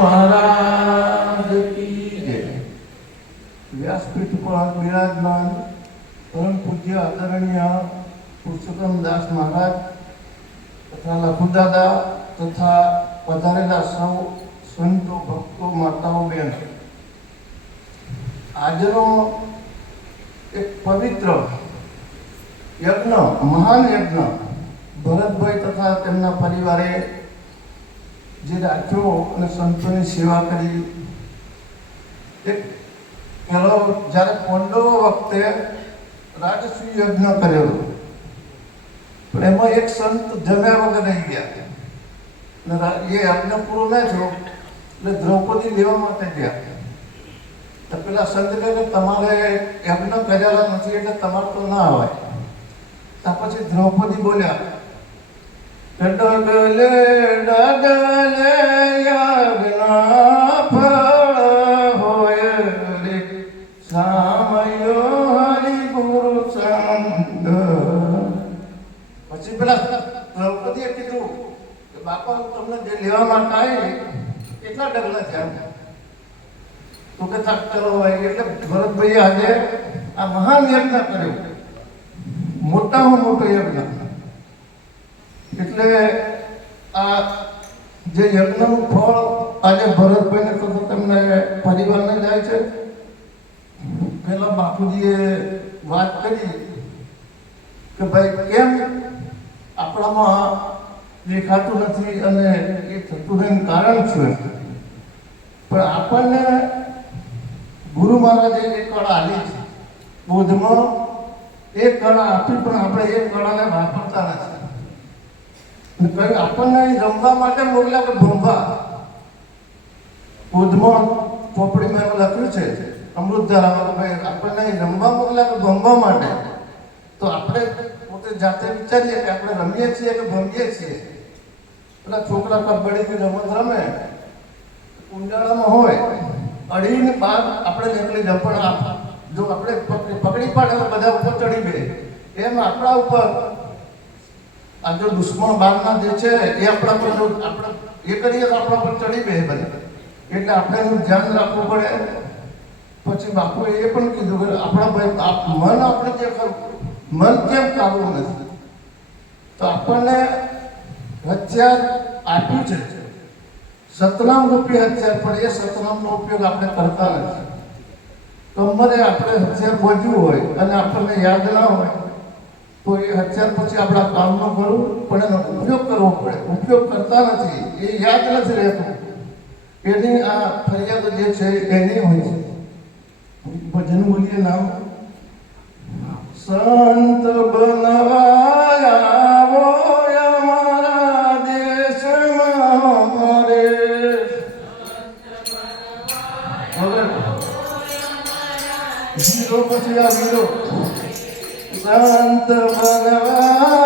महाराज की जय। व्यासपीठ पर विराजमान परम पूज्य आदरणीय पुरुषोत्तम दास महाराज तथा लखुदादा तथा पधारेला सौ संतो भक्तो माताओ बेन, આજનો એક પવિત્ર યજ્ઞ, મહાન યજ્ઞ ભરતભાઈ તથા તેમના પરિવારે જે રાખ્યો અને સંતોની સેવા કરી. એક પહેલો જ્યારે પાંડવો વખતે રાજસૂય યજ્ઞ કર્યો, પણ એમાં એક સંત જમ્યા વગર રહી ગયા. એ યજ્ઞ પૂરો ન થયો એટલે દ્રૌપદી લેવા માટે ગયા. તો પેલા સંત કહે કે તમારે યજ્ઞ કરેલા નથી એટલે તમારે તો ના આવે. તો પછી દ્રૌપદી બોલ્યા, ડગલે ડગલે યજ્ઞ ફળ હોય રે, સામયો હરિ ગુરુ સંગ. પછી પેલા દ્રૌપદીએ કીધું કે બાપા તમને જે લેવા માટે આવી કેટલા ડગલા થયા? તો કે ચલો ભાઈ. એટલે ભરતભાઈ આજે આ મહાન યજ્ઞ કર્યો, મોટામાં મોટો યજ્ઞ. એટલે આ જે યજ્ઞનું ફળ આજે ભરતભાઈને તો તમને પરિવારને જાય છે. પેલા બાપુજીએ વાત કરી કે ભાઈ કેમ આપણામાં દેખાતું નથી અને એ થતું એનું કારણ શું? પણ આપણને ગુરુ મહારાજે એક કળા આપી છે બોધમાં, એક કળા આપી, પણ આપણે એ કળાને વાપરતા નથી. આપણને રમવા માટે મોકલ્યા કે ભંભા. બોધમાં ચોપડીમાં એવું લખ્યું છે અમૃતધારામાં, ભાઈ આપણને રમવા મોકલ્યા કે ભંભા માટે. તો આપણે પોતે જાતે વિચારીએ કે આપણે રમીએ છીએ કે ભંગીએ છીએ. પેલા છોકરા કબડ્ડીની રમત રમે, ઉંડાળામાં હોય, અડીને બહાર આપણે નીકળી જાય, પણ જો આપણે પકડી પાડે બધા ઉપર ચડી ગયે. એમ આપણા ઉપર આ જો દુશ્મન બહારના જે છે એ આપણા પર આપણે એ કરીએ તો આપણા પર ચડી ગયે બધા. એટલે આપણે એનું ધ્યાન રાખવું પડે. પછી બાપુએ એ પણ કીધું કે આપણા ભાઈ મન આપણે જે મન કેમ કાબુ નથી? તો આપણને હથિયાર આપ્યું છે, સતનામ રૂપી હથિયાર, પણ એ સતનામનો ઉપયોગ આપણે કરતા નથી. કમરે આપણે હથિયાર બોધ્યું હોય અને આપણને યાદ ના હોય તો એ હથિયાર પછી આપણા કામમાં કરવું પણ એનો ઉપયોગ કરવો પડે. ઉપયોગ કરતા નથી, એ યાદ નથી રહેતું. એની આ ફરિયાદ જે છે એની હોય છે. ભજન બોલીએ નામ સંત બનવાયા હીરો પછી આ હીરો સંત બનવા